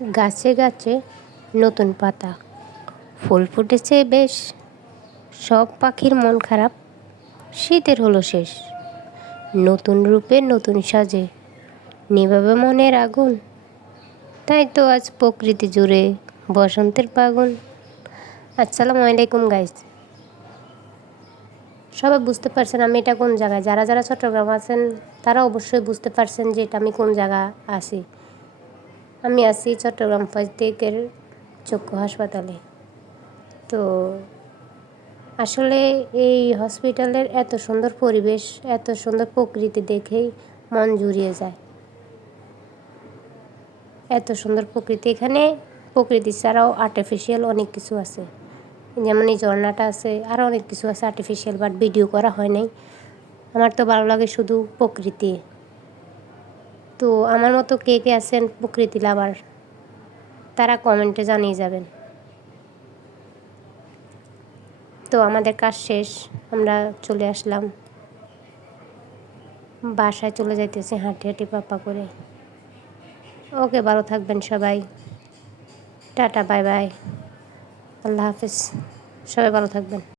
গাছে গাছে নতুন পাতা, ফুল ফুটেছে বেশ, সব পাখির মন খারাপ, শীতের হলো শেষ। নতুন রূপে নতুন সাজে নিভাবে মনের আগুন, তাই তো আজ প্রকৃতি জুড়ে বসন্তের ফাগুন। আসসালামু আলাইকুম গাইস, সবাই বুঝতে পারছেন আমি এটা কোন জায়গায়? যারা যারা চট্টগ্রাম আছেন তারা অবশ্যই বুঝতে পারছেন যে এটা আমি কোন জায়গা আছি। আমি আছি চট্টগ্রাম ফজলিকের চক্ষু হাসপাতালে। তো আসলে এই হসপিটালের এত সুন্দর পরিবেশ, এত সুন্দর প্রকৃতি দেখেই মন জুড়িয়ে যায়। এত সুন্দর প্রকৃতি, এখানে প্রকৃতি ছাড়াও আর্টিফিশিয়াল অনেক কিছু আছে, যেমন এই ঝর্ণাটা আছে, আরও অনেক কিছু আছে আর্টিফিশিয়াল, বাট ভিডিও করা হয় নাই। আমার তো ভালো লাগে শুধু প্রকৃতি। তো আমার মতো কে কে আছেন প্রকৃতি লাভার, তারা কমেন্টে জানিয়ে যাবেন। তো আমাদের কাজ শেষ, আমরা চলে আসলাম বাসায়, চলে যাইতেছি হাঁটি হাঁটি পাপা করে। ওকে, ভালো থাকবেন সবাই, টাটা বাই বাই, আল্লাহ হাফিজ, সবাই ভালো থাকবেন।